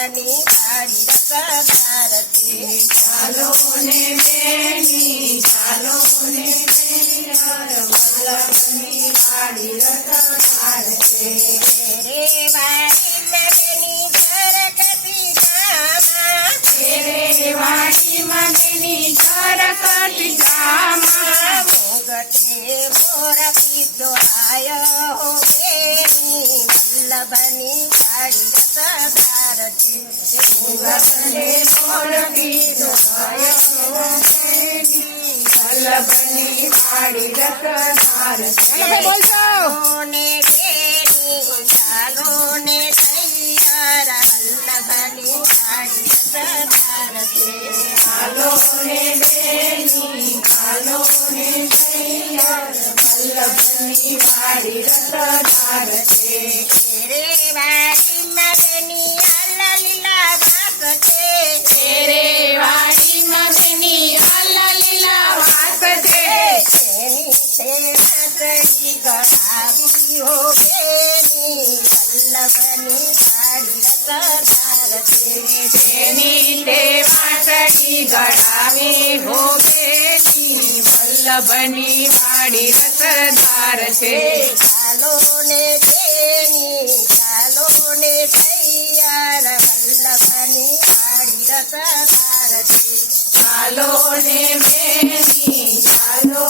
વલ્લભની વાડી રસધાર છે ચાલો ને મેની ચાલો ને વલ્લભની વાડી રસધાર છે રે વાડી નગની ધરકતી ગામા તેરે વાડીમાં બેની ચરકતી જામા મોગટે મોર પીધો આયો હો બેની વલ્લભની વાડી રસધાર છે વસને મોર પીધો આયો બેની વલ્લભની વાડી રસધાર છે ચાલો ને બેની ચાલો ને તૈયાર વલ્લભની વાડી રસધાર છે ચાલો ને બેની ચાલો ને તૈયાર વલ્લભની વાડી રસધાર છે રે વાડી મગની આલા લીલા વાસ છે તેરે વાડીમાં બેની આલા લીલા વાસ છે એની તે વાસળી ગળાવી હો બેની વલ્લભની વાડી તેની વલ્લભની વાડી રસધાર છે ચાલો ને બેની ચાલો ને તૈયાર વલ્લભની વાડી રસધાર છે ચાલો ને મેની ચાલો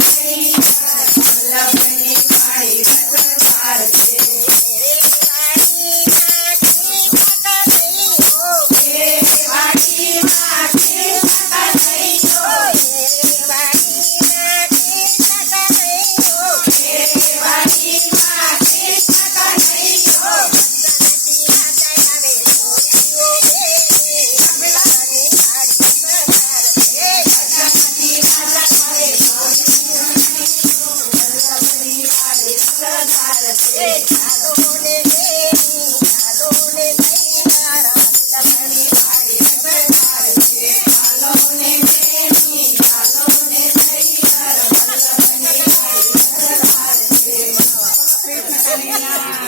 Ei,